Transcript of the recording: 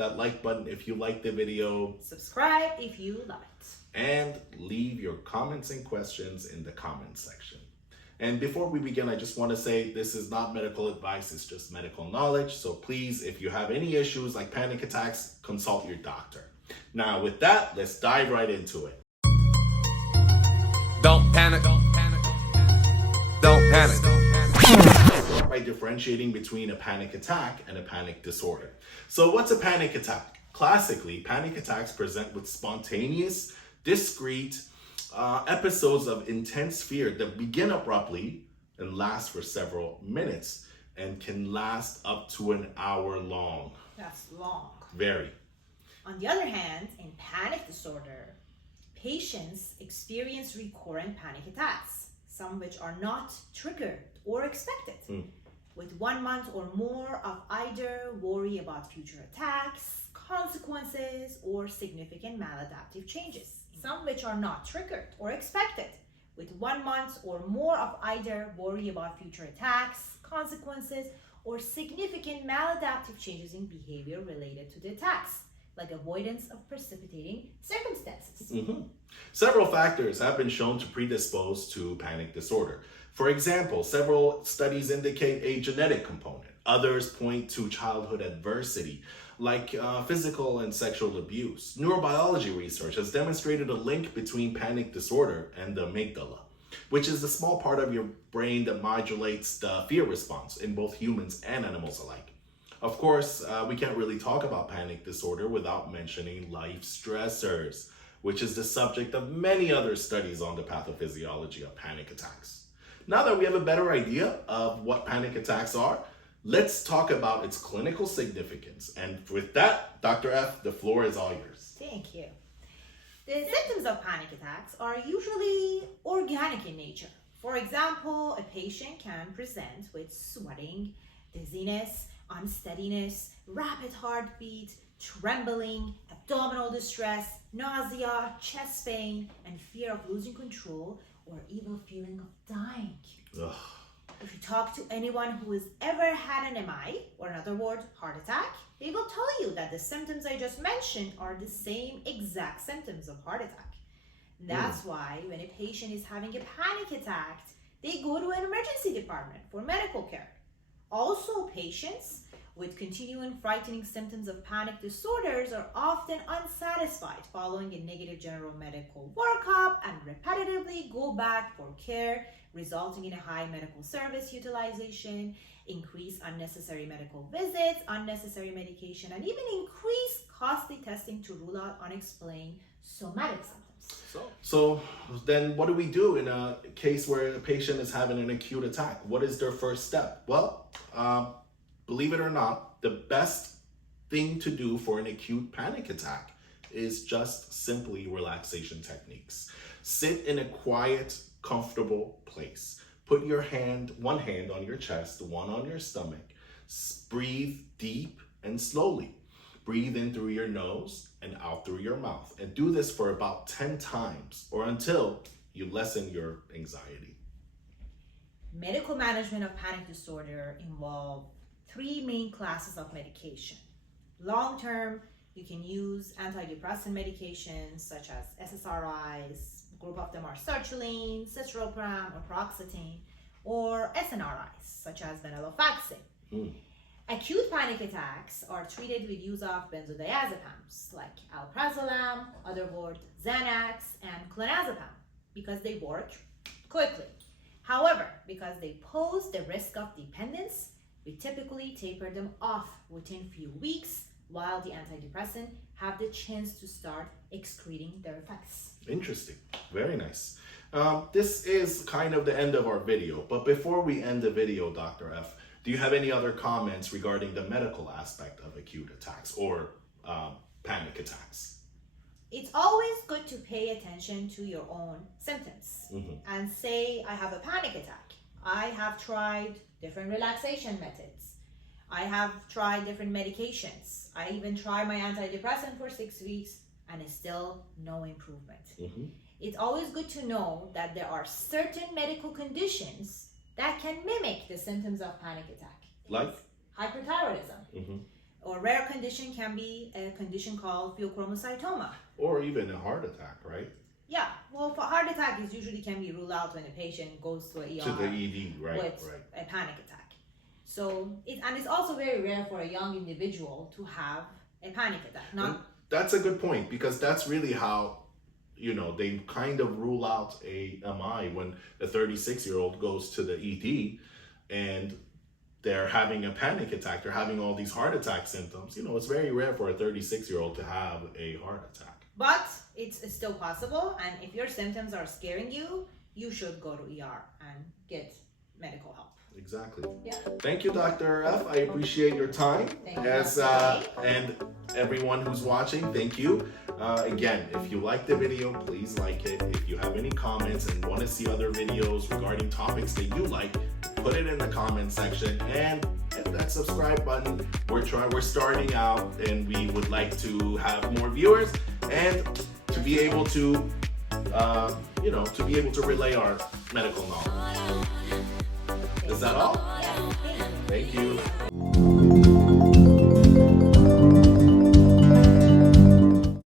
that like button if you like the video. Subscribe if you love it. And leave your comments and questions in the comments section. And before we begin, I just want to say this is not medical advice, it's just medical knowledge. So please, if you have any issues like panic attacks, consult your doctor. Now with that, let's dive right into it. Don't panic. Don't panic. Don't panic. By differentiating between a panic attack and a panic disorder. So what's a panic attack? Classically, panic attacks present with spontaneous, discrete episodes of intense fear that begin abruptly and last for several minutes and can last up to an hour long. That's long. Very. On the other hand, in panic disorder, patients experience recurrent panic attacks, some which are not triggered or expected, with 1 month or more of either worry about future attacks, consequences, or significant maladaptive changes. Some which are not triggered or expected, with 1 month or more of either worry about future attacks, consequences, or significant maladaptive changes in behavior related to the attacks, like avoidance of precipitating circumstances. Several factors have been shown to predispose to panic disorder. For example, several studies indicate a genetic component. Others point to childhood adversity, like physical and sexual abuse. Neurobiology research has demonstrated a link between panic disorder and the amygdala, which is the small part of your brain that modulates the fear response in both humans and animals alike. Of course, we can't really talk about panic disorder without mentioning life stressors, which is the subject of many other studies on the pathophysiology of panic attacks. Now that we have a better idea of what panic attacks are, let's talk about its clinical significance. And with that, Dr. F, the floor is all yours. Thank you. The symptoms of panic attacks are usually organic in nature. For example, a patient can present with sweating, dizziness, unsteadiness, rapid heartbeat, trembling, abdominal distress, nausea, chest pain, and fear of losing control or even feeling of dying. Ugh. If you talk to anyone who has ever had an MI, or in other words, heart attack, they will tell you that the symptoms I just mentioned are the same exact symptoms of heart attack. That's why when a patient is having a panic attack, they go to an emergency department for medical care. Also, patients with continuing frightening symptoms of panic disorders are often unsatisfied following a negative general medical workup and repetitively go back for care, resulting in a high medical service utilization, increased unnecessary medical visits, unnecessary medication, and even increased costly testing to rule out unexplained somatic symptoms. So then what do we do in a case where a patient is having an acute attack? What is their first step? Well, believe it or not, the best thing to do for an acute panic attack is just simply relaxation techniques. Sit in a quiet, comfortable place. Put your one hand on your chest, one on your stomach. Breathe deep and slowly. Breathe in through your nose and out through your mouth. And do this for about 10 times or until you lessen your anxiety. Medical management of panic disorder involve 3 main classes of medication. Long-term, you can use antidepressant medications such as SSRIs, a group of them are sertraline, citalopram, or paroxetine, or SNRIs such as venlafaxine. Acute panic attacks are treated with use of benzodiazepams like alprazolam, other word Xanax, and clonazepam because they work quickly. However, because they pose the risk of dependence, we typically taper them off within few weeks while the antidepressant have the chance to start excreting their effects. Interesting. Very nice. This is kind of the end of our video, but before we end the video, Dr. F, do you have any other comments regarding the medical aspect of acute attacks or panic attacks? It's always good to pay attention to your own symptoms and say, I have a panic attack. I have tried different relaxation methods. I have tried different medications. I even tried my antidepressant for 6 weeks and it's still no improvement. It's always good to know that there are certain medical conditions that can mimic the symptoms of panic attack. Like? Hyperthyroidism. Or rare condition can be a condition called pheochromocytoma. Or even a heart attack, right? Yeah, well, for heart attack, it usually can be ruled out when a patient goes to an ER To the ED, right? with Right. a panic attack. So, it's also very rare for a young individual to have a panic attack. Not That's a good point, because that's really how, they kind of rule out a MI when a 36-year-old goes to the ED and they're having a panic attack, they're having all these heart attack symptoms. It's very rare for a 36-year-old to have a heart attack. But it's still possible, and if your symptoms are scaring you, you should go to ER and get medical help. Exactly. Yeah. Thank you, Dr. F. I appreciate your time. Thank you, As Dr. and everyone who's watching, thank you. Again, if you like the video, please like it. If you have any comments and want to see other videos regarding topics that you like, put it in the comment section and hit that subscribe button. We're starting out, and we would like to have more viewers and to be able to relay our medical knowledge. Is that all? Yeah. Thank you.